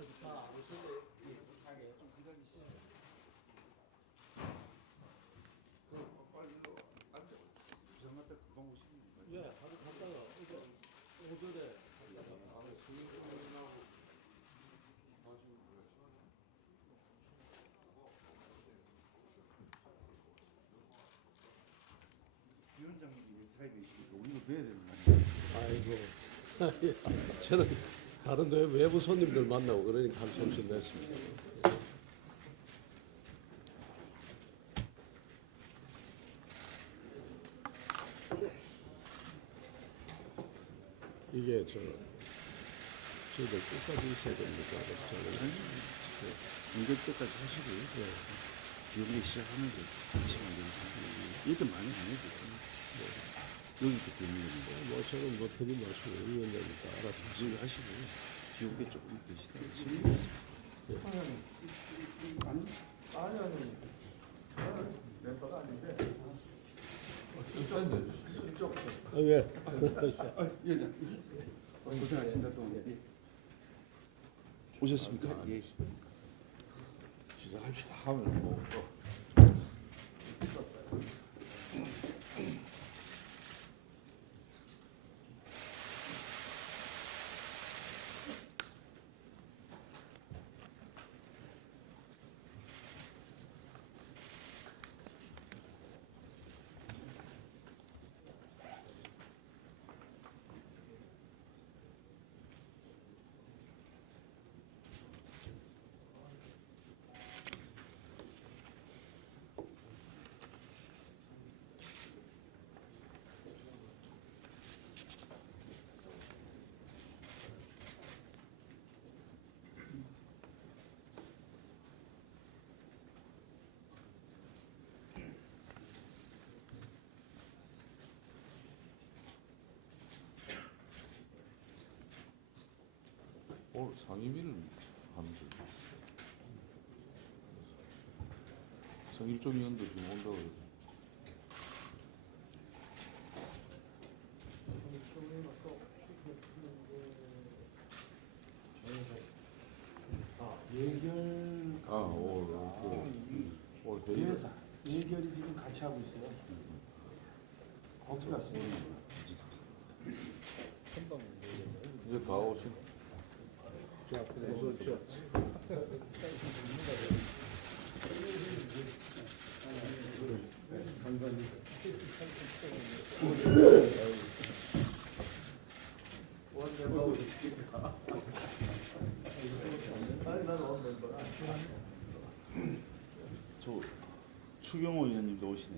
아직 다안 오셨는데 하게 좀 기다리시죠. 빨리 일로 앉아. 부산 갔다 금방 오시는 거예요. 예, 바로 갔다가 오전에 갔다가 안에 승인하고 하시는 거예요. 위원장님이 넥타이 매시니까 우리도 뵈야 되는 거 아니에요? 아이고 저는 다른 외부 손님들 만나고 그러니까 한 손씩 냈습니다. 이게 저희들 끝까지 있어야 됩니까? 저는 공격 때까지 하시고 기업이 시작하면서 하시면 되겠습니다. 일도 많이 안 해도 여기도 되는 뭐 저는 뭐 드린 말씀을 위원장님도 알아서 지금 하시고 기업이 조금 되시다. 아니 멤버가 아닌데 왜? 위원장 고생하셨습니다. 또 오셨습니까? 예. 시작합시다 하면 뭐 오늘 상임위를 하는 거죠. 성일종 의원도 지금 온다고 해서 예결 오늘 회의 예결이 지금 같이 하고 있어요. 어떻게 갔습니까? 이제 다 오신 저 추경호 의원님도 오시네.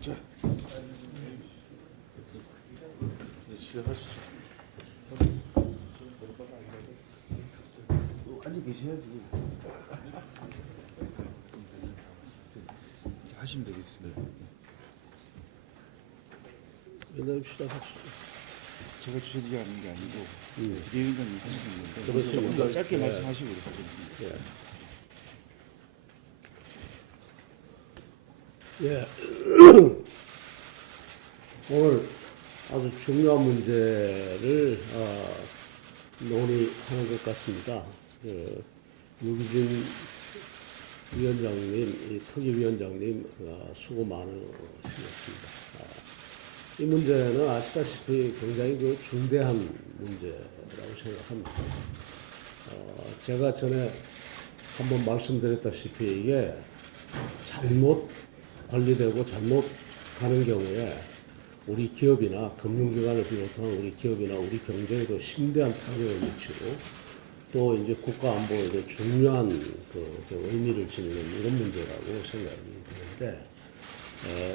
자 이제 시작하시죠. 앉아 계셔야지. 하시면 되겠습니다. 위원장님 시작하시죠. 제가 주셔지하는 게 아니고 비대위원장님 하시는 건데 그렇죠. 조금 더 짧게 네. 말씀하시고 그러겠습니다. 예. 예. 오늘 아주 중요한 문제를 논의하는 것 같습니다. 유기준 위원장님, 이 특위위원장님 수고 많으시겠습니다. 이 문제는 아시다시피 굉장히 중대한 문제라고 생각합니다. 제가 전에 한번 말씀드렸다시피 이게 잘못 관리되고 잘못 가는 경우에 우리 기업이나 금융기관을 비롯한 우리 기업이나 우리 경제에도 심대한 타격을 미치고 또 이제 국가 안보에도 중요한 의미를 지니는 이런 문제라고 생각이 드는데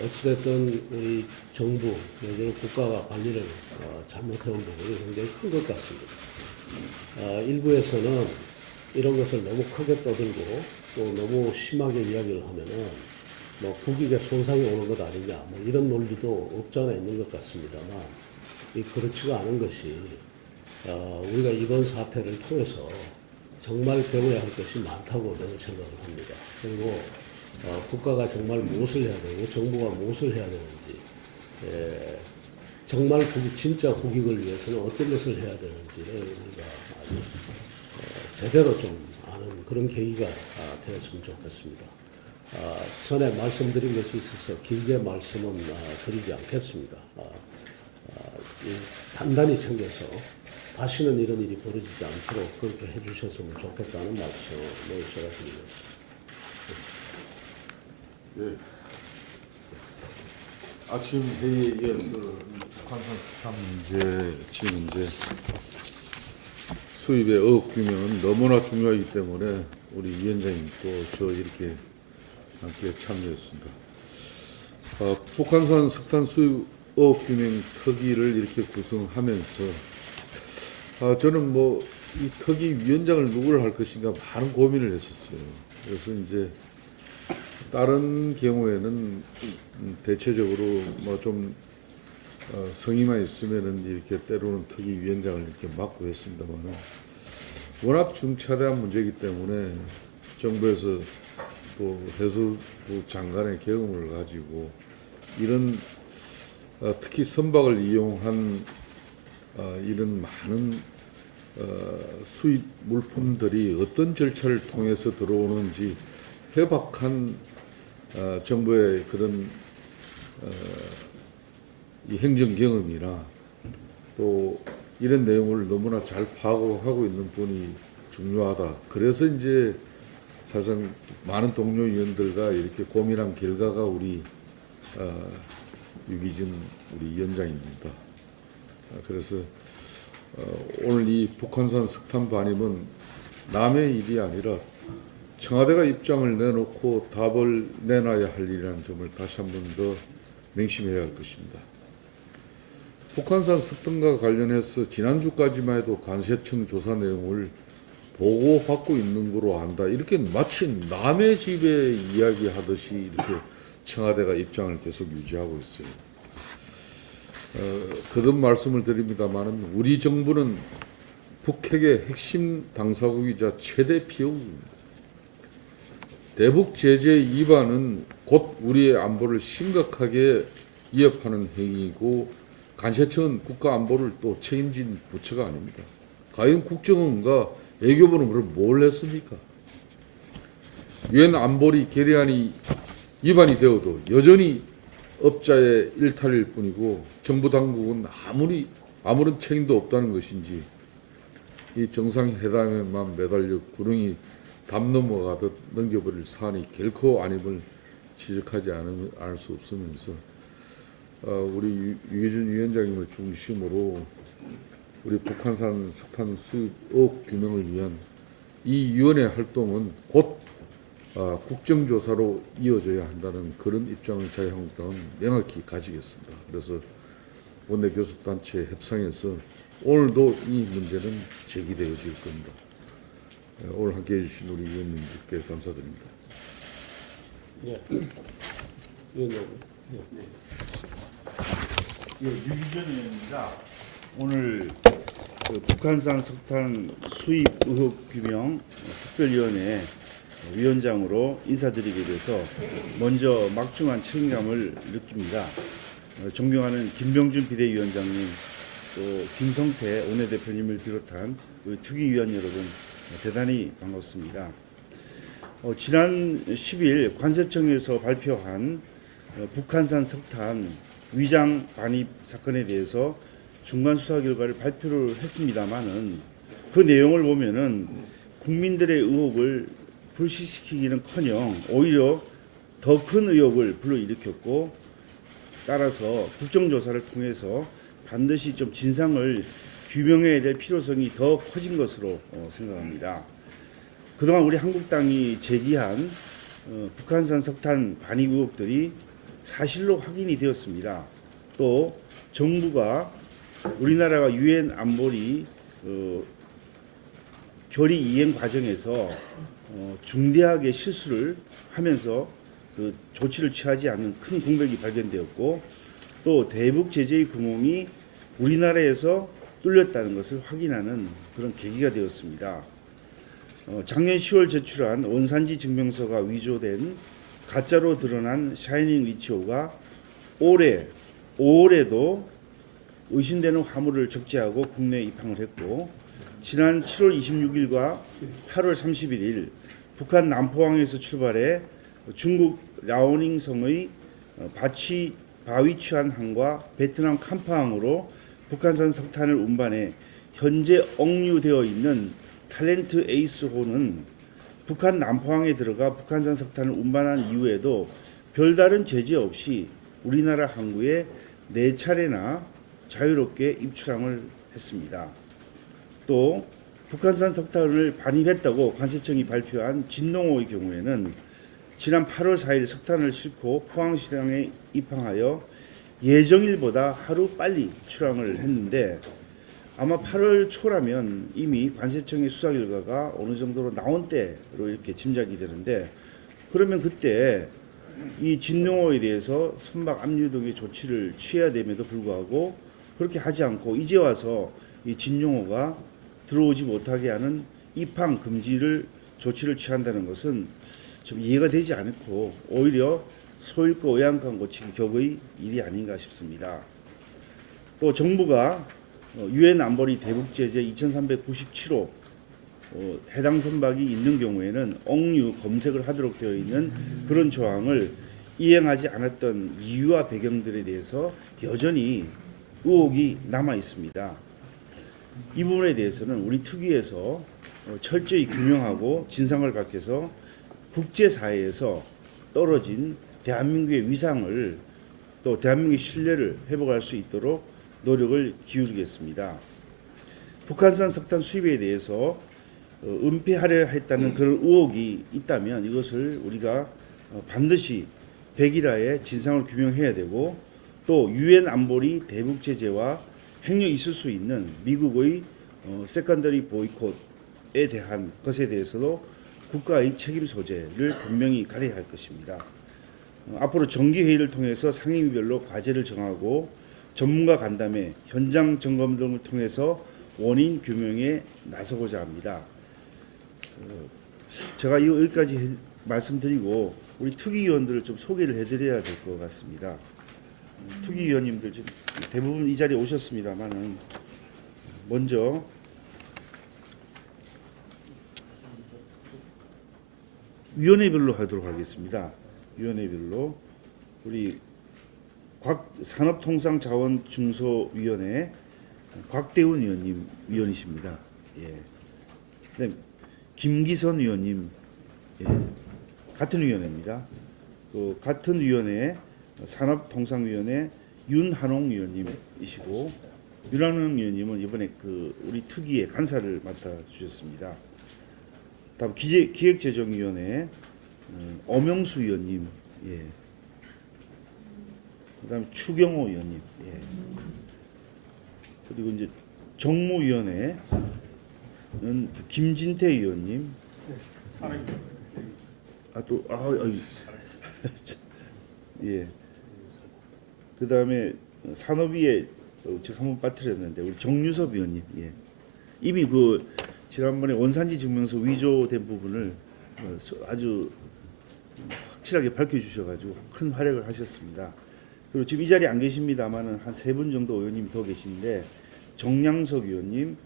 어찌됐든 우리 정부 내지는 국가가 관리를 잘못해온 부분이 굉장히 큰 것 같습니다. 일부에서는 이런 것을 너무 크게 떠들고 또 너무 심하게 이야기를 하면은 뭐 국익에 손상이 오는 것 아니냐 뭐 이런 논리도 없지 않아 있는 것 같습니다만 그렇지가 않은 것이 우리가 이번 사태를 통해서 정말 배워야 할 것이 많다고 저는 생각을 합니다. 그리고 국가가 정말 무엇을 해야 되고 정부가 무엇을 해야 되는지 정말 진짜 국익을 위해서는 어떤 것을 해야 되는지를 우리가 아주 제대로 좀 아는 그런 계기가 되었으면 좋겠습니다. 전에 말씀드린 것이 있어서 길게 말씀은 드리지 않겠습니다. 단단히 챙겨서 다시는 이런 일이 벌어지지 않도록 그렇게 해주셨으면 좋겠다는 말씀을 제가 드리겠습니다. 예. 아침 회의에 이어서 북한산 스탄 문제, 지금 이제 수입의 의혹 규명은 너무나 중요하기 때문에 우리 위원장님 또 저 이렇게 함께 참여했습니다. 북한산 석탄 수입 의혹 규명 특위를 이렇게 구성하면서 저는 뭐 이 특위 위원장을 누구를 할 것인가 많은 고민을 했었어요. 그래서 이제 다른 경우에는 대체적으로 뭐 좀 성의만 있으면은 이렇게 때로는 특위 위원장을 이렇게 맡고 했습니다만은 워낙 중차대한 문제이기 때문에 정부에서 또 해수부 장관의 경험을 가지고 이런 특히 선박을 이용한 이런 많은 수입 물품들이 어떤 절차를 통해서 들어오는지 해박한 정부의 그런 이 행정 경험이나 또 이런 내용을 너무나 잘 파악하고 있는 분이 중요하다. 그래서 이제 사실상 많은 동료 위원들과 이렇게 고민한 결과가 우리 유기준 우리 위원장입니다. 그래서 오늘 이 북한산 석탄 반입은 남의 일이 아니라 청와대가 입장을 내놓고 답을 내놔야 할 일이라는 점을 다시 한 번 더 명심해야 할 것입니다. 북한산 석탄과 관련해서 지난주까지만 해도 관세청 조사 내용을 보고받고 있는 거로 안다. 이렇게 마치 남의 집에 이야기하듯이 이렇게 청와대가 입장을 계속 유지하고 있어요. 거듭 말씀을 드립니다만은 우리 정부는 북핵의 핵심 당사국이자 최대 피해국입니다. 대북 제재 위반은 곧 우리의 안보를 심각하게 위협하는 행위이고 관세청은 국가 안보를 또 책임진 부처가 아닙니다. 과연 국정원과 외교부는 그럼 뭘 했습니까? 유엔 안보리 결의안이 위반이 되어도 여전히 업자의 일탈일 뿐이고 정부 당국은 아무런 책임도 없다는 것인지 이 정상회담에만 매달려 구렁이 담 넘어가듯 넘겨버릴 사안이 결코 아님을 지적하지 않을 수 없으면서 우리 유기준 위원장님을 중심으로 우리 북한산 석탄 수입 의혹 규명을 위한 이 위원회 활동은 곧 국정조사로 이어져야 한다는 그런 입장을 자유한국당은 명확히 가지겠습니다. 그래서 원내 교섭단체 협상에서 오늘도 이 문제는 제기되어질 겁니다. 오늘 함께해 주신 우리 위원님들께 감사드립니다. 예. 위원장님. 유기준 의원입니다. 오늘 그 북한산 석탄 수입 의혹 규명 특별위원회 위원장으로 인사드리게 돼서 먼저 막중한 책임감을 느낍니다. 존경하는 김병준 비대위원장님, 또 김성태 원내대표님을 비롯한 우리 특위위원 여러분 대단히 반갑습니다. 지난 10일 관세청에서 발표한 북한산 석탄 위장 반입 사건에 대해서 중간 수사 결과를 발표를 했습니다만은 그 내용을 보면은 국민들의 의혹을 불식시키기는커녕 오히려 더 큰 의혹을 불러일으켰고 따라서 국정조사를 통해서 반드시 좀 진상을 규명해야 될 필요성이 더 커진 것으로 생각합니다. 그동안 우리 한국당이 제기한 북한산 석탄 반입 의혹들이 사실로 확인이 되었습니다. 또 정부가 우리나라가 유엔 안보리 결의 이행 과정에서 중대하게 실수를 하면서 그 조치를 취하지 않는 큰 공백이 발견되었고 또 대북 제재의 구멍이 우리나라에서 뚫렸다는 것을 확인하는 그런 계기가 되었습니다. 작년 10월 제출한 원산지 증명서가 위조된 가짜로 드러난 샤이닝 리치오가 올해 5월에도 의심되는 화물을 적재하고 국내에 입항을 했고, 지난 7월 26일과 8월 31일 북한 남포항에서 출발해 중국 라오닝성의 바위취안 항과 베트남 캄파항으로 북한산 석탄을 운반해 현재 억류되어 있는 탤런트 에이스호는 북한 남포항에 들어가 북한산 석탄을 운반한 이후에도 별다른 제재 없이 우리나라 항구에 4차례나 자유롭게 입출항을 했습니다. 또 북한산 석탄을 반입했다고 관세청이 발표한 진농호의 경우에는 지난 8월 4일 석탄을 싣고 포항시장에 입항하여 예정일보다 하루 빨리 출항을 했는데, 아마 8월 초라면 이미 관세청의 수사 결과가 어느 정도로 나온 때로 이렇게 짐작이 되는데, 그러면 그때 이 진농호에 대해서 선박 압류 등의 조치를 취해야 됨에도 불구하고 그렇게 하지 않고 이제 와서 이 진농호가 들어오지 못하게 하는 입항 금지를 조치를 취한다는 것은 좀 이해가 되지 않고 오히려 소일거 외양간 고치기 격의 일이 아닌가 싶습니다. 또 정부가 유엔 안보리 대북 제재 2397호 해당 선박이 있는 경우에는 억류 검색을 하도록 되어 있는 그런 조항을 이행하지 않았던 이유와 배경들에 대해서 여전히 의혹이 남아 있습니다. 이 부분에 대해서는 우리 특위에서 철저히 규명하고 진상을 밝혀서 국제사회에서 떨어진 대한민국의 위상을, 또 대한민국의 신뢰를 회복할 수 있도록 노력을 기울이겠습니다. 북한산 석탄 수입에 대해서 은폐하려 했다는 그런 의혹이 있다면 이것을 우리가 반드시 백일하에 진상을 규명해야 되고, 또 유엔 안보리 대북 제재와 행령이 있을 수 있는 미국의 세컨더리 보이콧에 대한 것에 대해서도 국가의 책임 소재를 분명히 가려야 할 것입니다. 앞으로 정기회의를 통해서 상임위별로 과제를 정하고 전문가 간담회, 현장 점검 등을 통해서 원인 규명에 나서고자 합니다. 제가 여기까지 말씀드리고 우리 특위위원들을 좀 소개를 해드려야 될 것 같습니다. 특위위원님들 지금 대부분 이 자리에 오셨습니다만은 먼저 위원회별로 하도록 하겠습니다. 위원회별로 우리 산업통상자원중소위원회 곽대훈 위원님 위원이십니다. 예. 그다음 김기선 위원님, 예. 같은 위원회입니다. 또 같은 위원회 산업통상위원회 윤한홍 위원님이시고, 윤한홍 위원님은 이번에 우리 특위의 간사를 맡아 주셨습니다. 다음 기획재정위원회 엄영수 위원님, 예. 그다음에 추경호 위원님, 예. 그리고 이제 정무위원회는 김진태 위원님, 예. 그다음에 산업위에 제가 한번 빠뜨렸는데 우리 정유섭 위원님, 예. 이미 지난번에 원산지 증명서 위조된 부분을 아주 확실하게 밝혀주셔가지고 큰 활약을 하셨습니다. 그리고 지금 이 자리에 안 계십니다만은 한 3분 정도 의원님이 더 계신데, 정량석 위원님,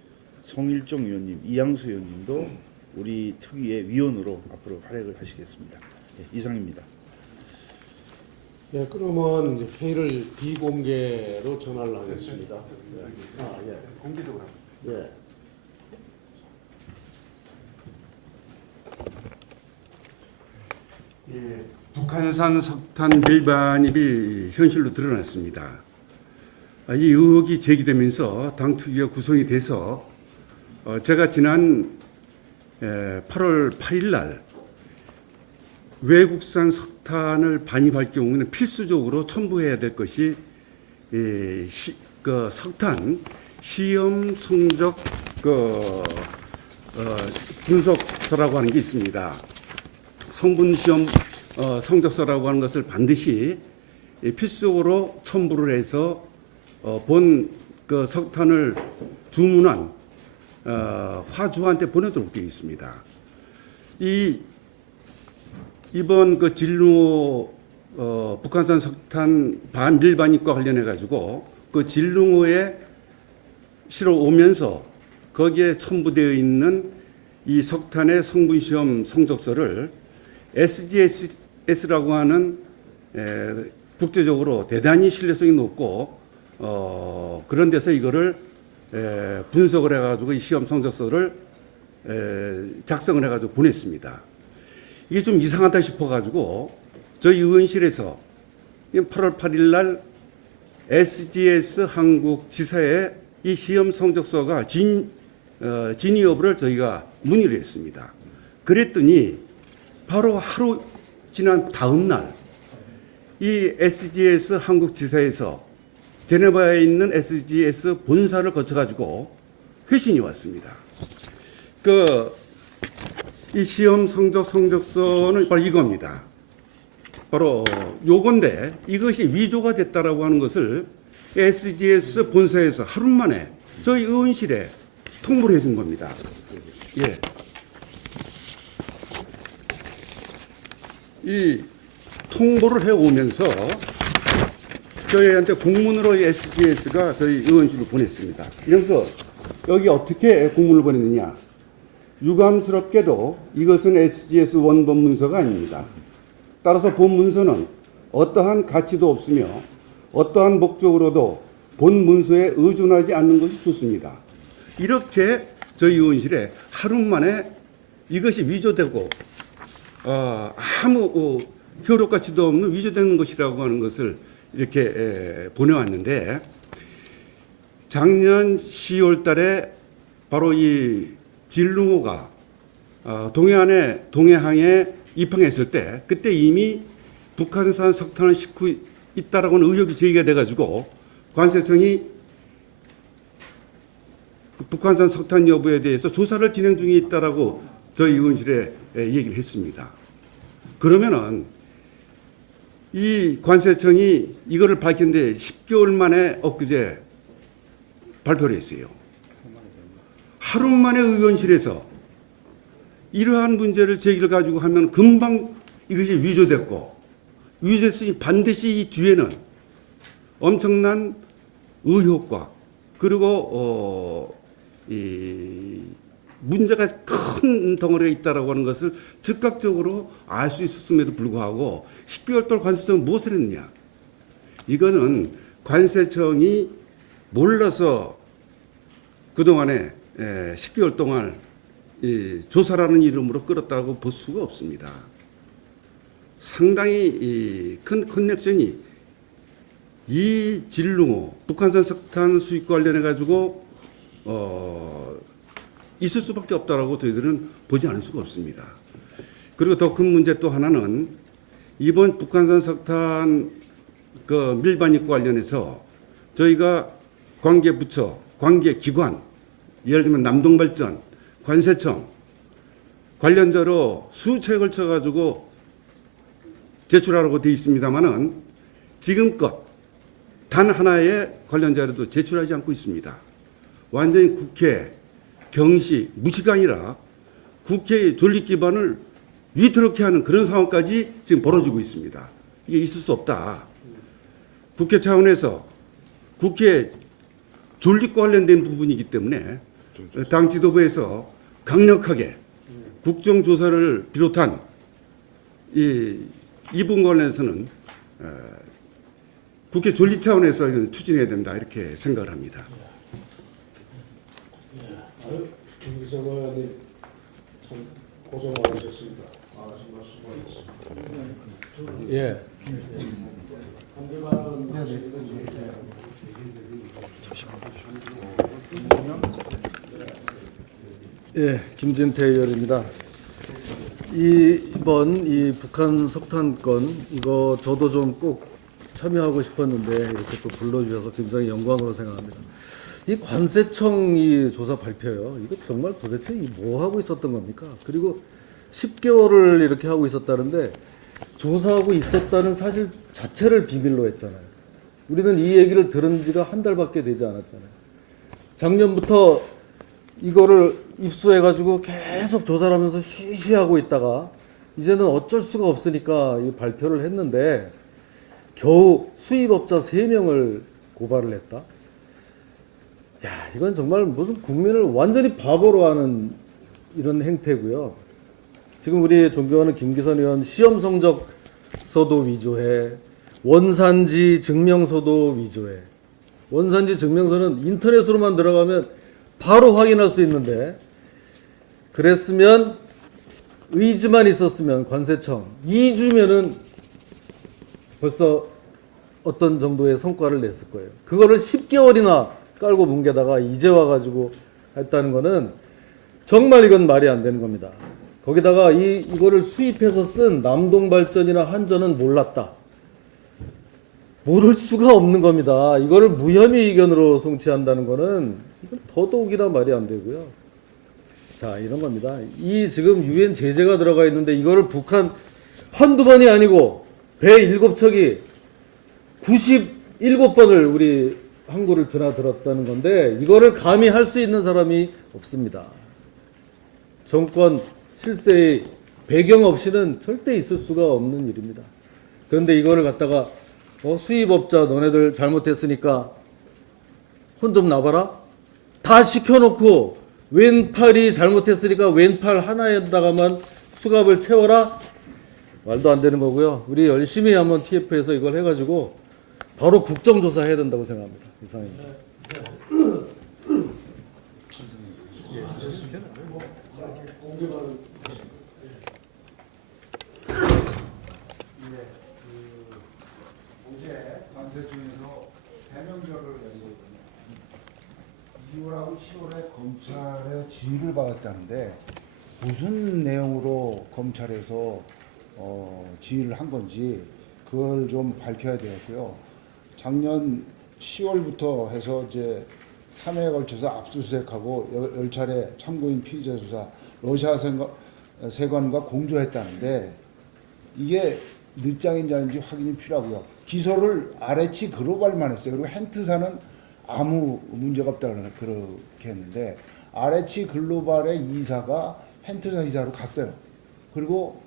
송일종 위원님, 이양수 위원님도 우리 특위의 위원으로 앞으로 활약을 하시겠습니다. 예, 이상입니다. 예, 그러면 이제 회의를 비공개로 전환을 하겠습니다. 예. 예. 공개적으로. 예. 예, 북한산 석탄 밀반입이 현실로 드러났습니다. 이 의혹이 제기되면서 당 특위가 구성이 돼서 제가 지난 8월 8일 날 외국산 석탄을 반입할 경우에는 필수적으로 첨부해야 될 것이 석탄 시험 성적 분석서라고 하는 게 있습니다. 성분 시험 성적서라고 하는 것을 반드시 필수적으로 첨부를 해서 본 석탄을 주문한 화주한테 보내도록 되어 있습니다. 이번 진로 북한산 석탄 반밀반입과 관련해 가지고 그 진릉호에 실어 오면서 거기에 첨부되어 있는 이 석탄의 성분 시험 성적서를 SGS라고 하는 국제적으로 대단히 신뢰성이 높고 그런 데서 이거를 분석을 해가지고 이 시험 성적서를 작성을 해가지고 보냈습니다. 이게 좀 이상하다 싶어가지고 저희 의원실에서 8월 8일 날 SGS 한국 지사에 이 시험 성적서가 진위 여부를 저희가 문의를 했습니다. 그랬더니 바로 하루 지난 다음 날 이 SGS 한국 지사에서 제네바에 있는 SGS 본사를 거쳐가지고 회신이 왔습니다. 이 시험 성적서는 바로 이겁니다. 바로 요건데 이것이 위조가 됐다라고 하는 것을 SGS 본사에서 하루 만에 저희 의원실에 통보를 해준 겁니다. 예. 이 통보를 해오면서 저희한테 공문으로 SGS가 저희 의원실로 보냈습니다. 이러면서 여기 어떻게 공문을 보냈느냐. 유감스럽게도 이것은 SGS 원본 문서가 아닙니다. 따라서 본 문서는 어떠한 가치도 없으며 어떠한 목적으로도 본 문서에 의존하지 않는 것이 좋습니다. 이렇게 저희 의원실에 하루 만에 이것이 위조되고 아무 효력 가치도 없는 위조되는 것이라고 하는 것을 이렇게 보내왔는데 작년 10월 달에 바로 이 진릉호가 동해항에 입항했을 때 그때 이미 북한산 석탄을 싣고 있다라고 하는 의혹이 제기가 돼가지고 관세청이 북한산 석탄 여부에 대해서 조사를 진행 중에 있다라고 저희 의원실에 얘기를 했습니다. 그러면은 이 관세청이 이거를 밝혔는데 10개월 만에 엊그제 발표를 했어요. 하루 만에 의원실에서 이러한 문제를 제기를 가지고 하면 금방 이것이 위조됐고 위조됐으니 반드시 이 뒤에는 엄청난 의혹과 그리고 이 문제가 큰 덩어리가 있다라고 하는 것을 즉각적으로 알 수 있었음에도 불구하고 10개월 동안 관세청은 무엇을 했느냐? 이거는 관세청이 몰라서 그동안에 10개월 동안 조사라는 이름으로 끌었다고 볼 수가 없습니다. 상당히 큰 커넥션이 이 진릉호 북한산 석탄 수입 관련해 가지고 있을 수밖에 없다라고 저희들은 보지 않을 수가 없습니다. 그리고 더 큰 문제 또 하나는 이번 북한산 석탄 밀반입 관련해서 저희가 관계부처, 관계기관, 예를 들면 남동발전, 관세청 관련자로 수차에 걸쳐 가지고 제출하라고 되어 있습니다만은 지금껏 단 하나의 관련 자료도 제출하지 않고 있습니다. 완전히 국회 경시 무시가 아니라 국회의 존립 기반을 위태롭게 하는 그런 상황까지 지금 벌어지고 있습니다. 이게 있을 수 없다. 국회 차원에서 국회 존립과 관련된 부분이기 때문에 당 지도부에서 강력하게 국정조사를 비롯한 이 부분 관련해서는 국회 존립 차원에서 추진해야 된다 이렇게 생각을 합니다. 김기정 의원님 참 고생 많으셨습니다. 정말 수고하셨습니다. 예. 예, 김진태 의원입니다. 이번 이 북한 석탄 건 이거 저도 좀 꼭 참여하고 싶었는데 이렇게 또 불러주셔서 굉장히 영광으로 생각합니다. 이 관세청이 조사 발표요. 이거 정말 도대체 뭐 하고 있었던 겁니까? 그리고 10개월을 이렇게 하고 있었다는데 조사하고 있었다는 사실 자체를 비밀로 했잖아요. 우리는 이 얘기를 들은 지가 한 달밖에 되지 않았잖아요. 작년부터 이거를 입수해가지고 계속 조사를 하면서 쉬쉬하고 있다가 이제는 어쩔 수가 없으니까 이 발표를 했는데 겨우 수입업자 3명을 고발을 했다. 야, 이건 정말 무슨 국민을 완전히 바보로 하는 이런 행태고요. 지금 우리 존경하는 김기선 의원 시험 성적서도 위조해, 원산지 증명서도 위조해. 원산지 증명서는 인터넷으로만 들어가면 바로 확인할 수 있는데, 그랬으면 의지만 있었으면 관세청 2주면은 벌써 어떤 정도의 성과를 냈을 거예요. 그거를 10개월이나 깔고 뭉개다가 이제 와가지고 했다는 거는 정말 이건 말이 안 되는 겁니다. 거기다가 이거를 수입해서 쓴 남동발전이나 한전은 몰랐다. 모를 수가 없는 겁니다. 이거를 무혐의 의견으로 송치한다는 거는 이건 더더욱이나 말이 안 되고요. 자, 이런 겁니다. 이 지금 유엔 제재가 들어가 있는데 이거를 북한 한두 번이 아니고 배 7척이 97번을 우리 항구를 드나들었다는 건데 이거를 감히 할 수 있는 사람이 없습니다. 정권 실세의 배경 없이는 절대 있을 수가 없는 일입니다. 그런데 이거를 갖다가 수입업자 너네들 잘못했으니까 혼 좀 나봐라? 다 시켜놓고 왼팔이 잘못했으니까 왼팔 하나에다가만 수갑을 채워라? 말도 안 되는 거고요. 우리 열심히 한번 TF에서 이걸 해가지고 바로 국정조사 해야 된다고 생각합니다. 이상입니다. 어제 관세청에서 대명절을 열거든요. 2월하고 7월에 검찰의 지휘를 받았다는데 무슨 내용으로 검찰에서 지휘를 한 건지 그걸 좀 밝혀야 되겠고요. 작년 10월부터 해서 이제 3회에 걸쳐서 압수수색하고 10차례 참고인 피의자 수사 러시아 세관과 공조했다는데 이게 늦장인지 아닌지 확인이 필요하고요. 기소를 아레치 글로벌만 했어요. 그리고 헨트사는 아무 문제가 없다고 그렇게 했는데 아레치 글로벌의 이사가 헨트사 이사로 갔어요. 그리고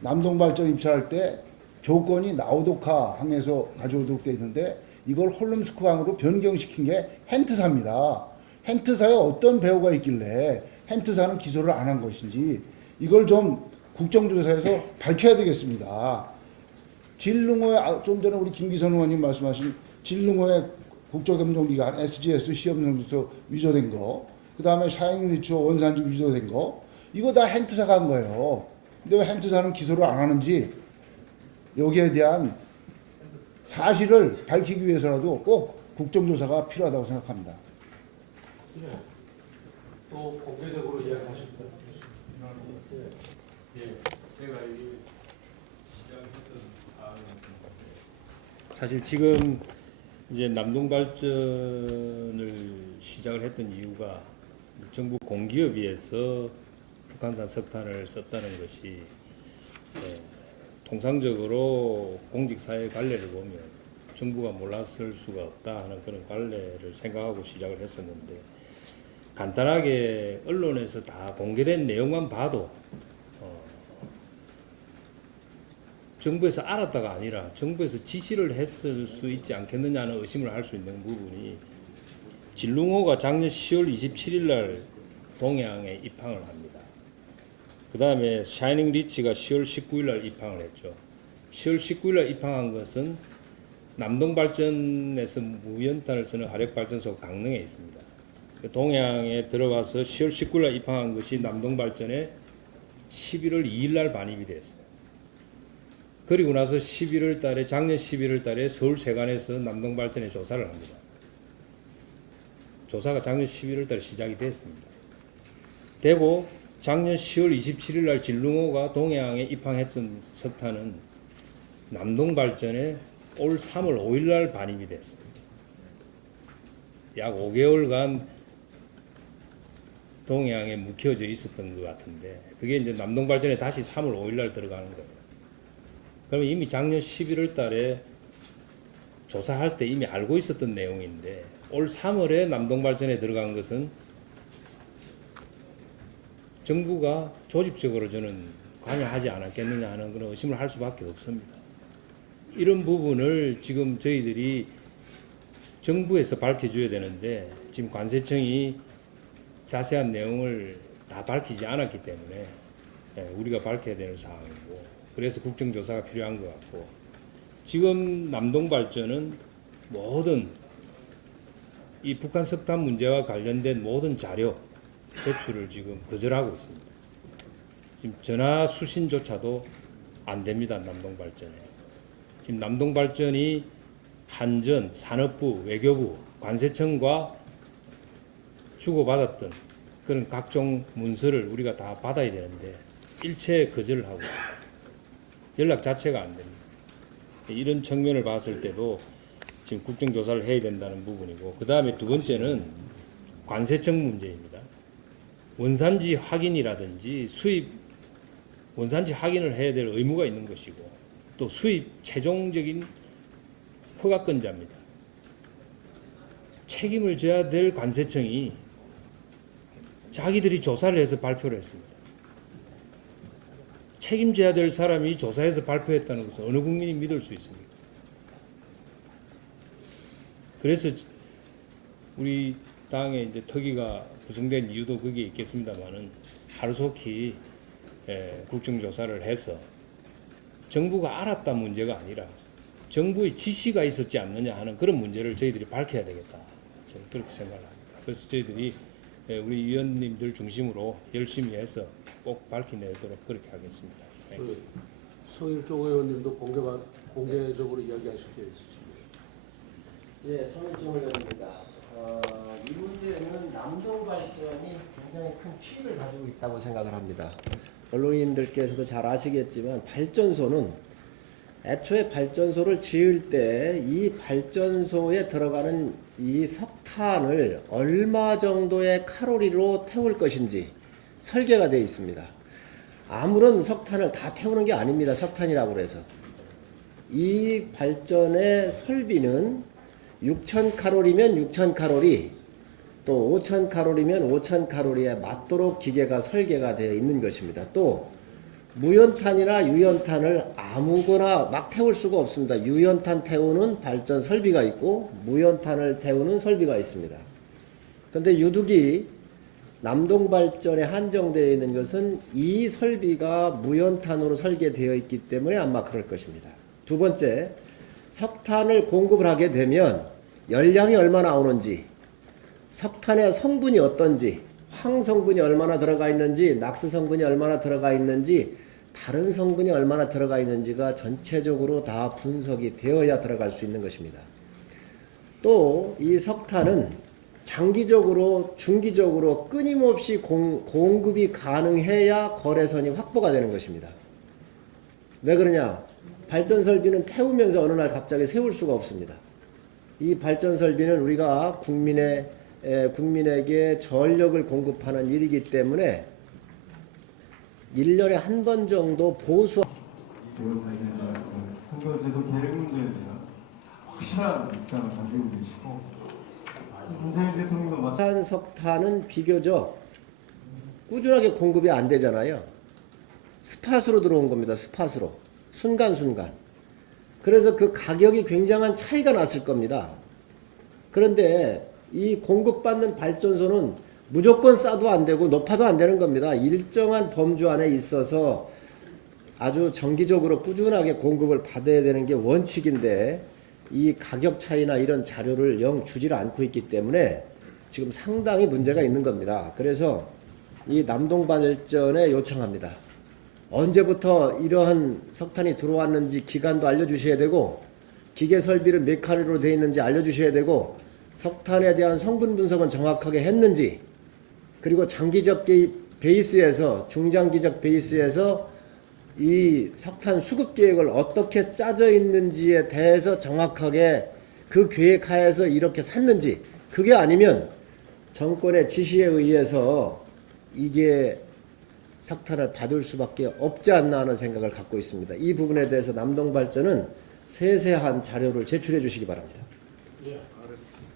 남동발전 입찰할 때 조건이 나우도카 항에서 가져오도록 돼 있는데 이걸 홀름스크 항으로 변경시킨 게 헨트사입니다. 헨트사에 어떤 배우가 있길래 헨트사는 기소를 안 한 것인지 이걸 좀 국정조사에서 밝혀야 되겠습니다. 진릉호에 좀 전에 우리 김기선 의원님 말씀하신 진릉호에 국조검정기관 SGS 시험성적서 위조된 거, 그 다음에 샤이닝리처 원산지 위조된 거, 이거 다 헨트사가 한 거예요. 근데 왜 헨트사는 기소를 안 하는지 여기에 대한 사실을 밝히기 위해서라도 꼭 국정조사가 필요하다고 생각합니다. 또 공개적으로 이야기하실 것 제가 이 사실 지금 이제 남동발전을 시작을 했던 이유가 정부 공기업위에서 북한산 석탄을 썼다는 것이 통상적으로 공직사회 관례를 보면 정부가 몰랐을 수가 없다 하는 그런 관례를 생각하고 시작을 했었는데 간단하게 언론에서 다 공개된 내용만 봐도 정부에서 알았다가 아니라 정부에서 지시를 했을 수 있지 않겠느냐는 의심을 할 수 있는 부분이 진룽호가 작년 10월 27일 날 동해항에 입항을 합니다. 그 다음에 샤이닝 리치가 10월 19일 날 입항을 했죠. 10월 19일 날 입항한 것은 남동발전에서 무연탄을 쓰는 화력발전소 강릉에 있습니다. 동해항에 들어가서 10월 19일 날 입항한 것이 남동발전에 11월 2일 날 반입이 됐어요. 그리고 나서 11월 달에 작년 11월 달에 서울세관에서 남동발전에 조사를 합니다. 조사가 작년 11월 달에 시작이 됐습니다. 되고 작년 10월 27일 날 진룽호가 동해항에 입항했던 석탄은 남동발전에 올 3월 5일 날 반입이 됐습니다. 약 5개월간 동해항에 묵혀져 있었던 것 같은데 그게 이제 남동발전에 다시 3월 5일 날 들어가는 거예요. 그러면 이미 작년 11월 달에 조사할 때 이미 알고 있었던 내용인데 올 3월에 남동발전에 들어간 것은 정부가 조직적으로 저는 관여하지 않았겠느냐 하는 그런 의심을 할 수밖에 없습니다. 이런 부분을 지금 저희들이 정부에서 밝혀줘야 되는데 지금 관세청이 자세한 내용을 다 밝히지 않았기 때문에 우리가 밝혀야 되는 사항이고, 그래서 국정조사가 필요한 것 같고, 지금 남동발전은 모든 이 북한 석탄 문제와 관련된 모든 자료 제출을 지금 거절하고 있습니다. 지금 전화 수신조차도 안 됩니다. 남동발전에. 지금 남동발전이 한전, 산업부, 외교부, 관세청과 주고받았던 그런 각종 문서를 우리가 다 받아야 되는데 일체 거절을 하고 있습니다. 연락 자체가 안 됩니다. 이런 측면을 봤을 때도 지금 국정조사를 해야 된다는 부분이고, 그 다음에 두 번째는 관세청 문제입니다. 원산지 확인이라든지 수입 원산지 확인을 해야 될 의무가 있는 것이고, 또 수입 최종적인 허가권자입니다. 책임을 져야 될 관세청이 자기들이 조사를 해서 발표를 했습니다. 책임져야 될 사람이 조사해서 발표했다는 것을 어느 국민이 믿을 수 있습니까? 그래서 우리 당의 이제 특위가 구성된 이유도 거기에 있겠습니다만은 하루속히 국정조사를 해서 정부가 알았다 문제가 아니라 정부의 지시가 있었지 않느냐 하는 그런 문제를 저희들이 밝혀야 되겠다. 저는 그렇게 생각을 합니다. 그래서 저희들이 우리 위원님들 중심으로 열심히 해서 꼭 밝혀내도록 그렇게 하겠습니다. 네. 그 성일종 의원님도 공개적으로 이야기하실 게 있으십니까? 네, 성일종 의원입니다. 이 문제는 남동발전이 굉장히 큰 피해를 가지고 있다고 생각을 합니다. 언론인들께서도 잘 아시겠지만 발전소는 애초에 발전소를 지을 때 이 발전소에 들어가는 이 석탄을 얼마 정도의 칼로리로 태울 것인지 설계가 되어 있습니다. 아무런 석탄을 다 태우는 게 아닙니다. 석탄이라고 해서. 이 발전의 설비는 6,000칼로리면 6,000칼로리, 또 5,000칼로리면 5,000칼로리에 맞도록 기계가 설계가 되어 있는 것입니다. 또 무연탄이나 유연탄을 아무거나 막 태울 수가 없습니다. 유연탄 태우는 발전 설비가 있고 무연탄을 태우는 설비가 있습니다. 그런데 유독이 남동발전에 한정되어 있는 것은 이 설비가 무연탄으로 설계되어 있기 때문에 아마 그럴 것입니다. 두 번째, 석탄을 공급을 하게 되면 열량이 얼마나 나오는지, 석탄의 성분이 어떤지, 황성분이 얼마나 들어가 있는지, 낙스 성분이 얼마나 들어가 있는지, 다른 성분이 얼마나 들어가 있는지가 전체적으로 다 분석이 되어야 들어갈 수 있는 것입니다. 또 이 석탄은 장기적으로, 중기적으로 끊임없이 공급이 가능해야 거래선이 확보가 되는 것입니다. 왜 그러냐? 발전 설비는 태우면서 어느 날 갑자기 세울 수가 없습니다. 이 발전 설비는 우리가 국민에게 전력을 공급하는 일이기 때문에 1년에 한 번 정도 보수. 선거제도 계획 문제에 대한 확실한 입장을 가지고 계시고, 문재인 대통령도 마찬가지로 석탄은 비교적 꾸준하게 공급이 안 되잖아요. 스팟으로 들어온 겁니다. 스팟으로. 순간순간. 그래서 그 가격이 굉장한 차이가 났을 겁니다. 그런데 이 공급받는 발전소는 무조건 싸도 안 되고 높아도 안 되는 겁니다. 일정한 범주 안에 있어서 아주 정기적으로 꾸준하게 공급을 받아야 되는 게 원칙인데, 이 가격 차이나 이런 자료를 영 주지를 않고 있기 때문에 지금 상당히 문제가 있는 겁니다. 그래서 이 남동발전에 요청합니다. 언제부터 이러한 석탄이 들어왔는지 기간도 알려주셔야 되고, 기계 설비를 몇 칼로리로 되어 있는지 알려주셔야 되고, 석탄에 대한 성분 분석은 정확하게 했는지, 그리고 장기적 베이스에서, 중장기적 베이스에서 이 석탄 수급 계획을 어떻게 짜져 있는지에 대해서 정확하게 그 계획하에서 이렇게 샀는지, 그게 아니면 정권의 지시에 의해서 이게 석탄을 받을 수밖에 없지 않나 하는 생각을 갖고 있습니다. 이 부분에 대해서 남동발전은 세세한 자료를 제출해 주시기 바랍니다. 예, 알겠습니다.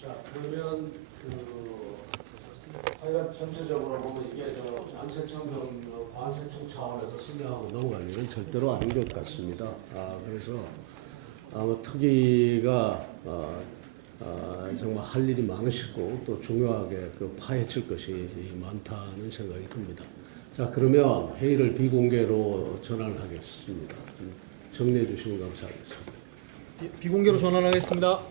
자, 그러면 하여간 전체적으로 보면 이게 관세청 차원에서 설명하고 넘어갈 일은 절대로 아닌 것 같습니다. 그래서 아마 특위가 정말 할 일이 많으시고 또 중요하게 그 파헤칠 것이 많다는 생각이 듭니다. 자, 그러면 회의를 비공개로 전환하겠습니다. 정리해 주시면 감사하겠습니다. 비공개로 전환하겠습니다.